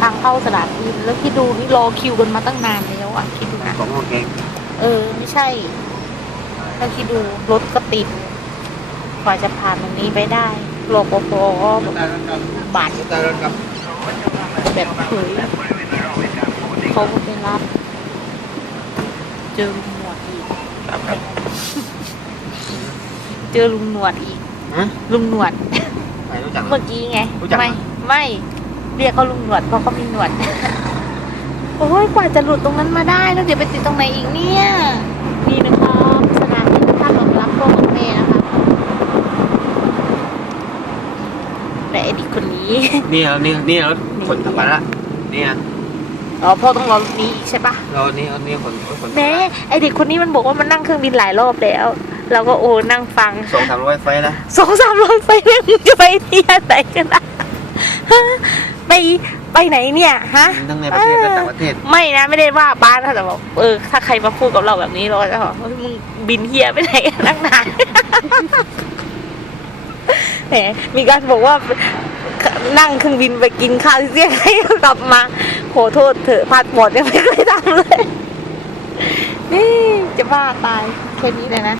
ทางเข้าสนามบินแล้วคิดดูนี่รอคิวกันมาตั้งนานแล้วอะคิดดูนะสองโมงเองเออ ไม่ใช่แล้วคิดดูรถก็ติดกว่าจะผ่านตรงนี้ไปได้รปภก็แบบบาดตารกับแบบเผยเขาก็ไปรับเจอลุงหนวดอีกครับครับเจอลุงหนวดอีกฮะลุงหนวดไม่รู้จักเหรอเมื่อกี้ไงรู้จักเหรอไม่ ไม่ เรียกเขาลุงหนวดเพราะเขามีหนวด โอ้ยกว่าจะหลุดตรงนั้นมาได้แล้วเดี๋ยวไปติดตรงไหนอีกเนี่ยนี่นะครับสนามบินท่ารองรับพวกรถเมย์นะคะและไอ้เด็กคนนี้นี่แล้วนี่นี่รถขนกลับมาละนี่นะอ๋อพ่อต้องรอรถนี้อีกใช่ปะเรานี่เอานี่ขนขนแม่ไอเด็กคนนี้มันบอกว่ามันนั่งเครื่องบินหลายรอบแล้วเราก็โอ้นั่งฟังสองสามร้อยไฟแล้วสองสามร้อยไปเรื่องจะไปเที่ยวไหนกันนะฮะ ไปไปไหนเนี่ยฮะทั้งในประเทศและต่างประเทศ ไม่นะไม่ได้ว่าป้านะแต่บอกเออถ้าใครมาพูดกับเราแบบนี้เราก็จะบอกเฮ้ยมึงบินเฮียไปไหนกันนักหนาแหมมีการบอกว่านั่งเครื่องบินไปกินข้าวที่เซี่ยงไฮ้กลับมาขอโทษเถอะพาสปอร์ตยังไม่เคยทำเลย นี่จะบ้าตายแค่นี้เลยนะ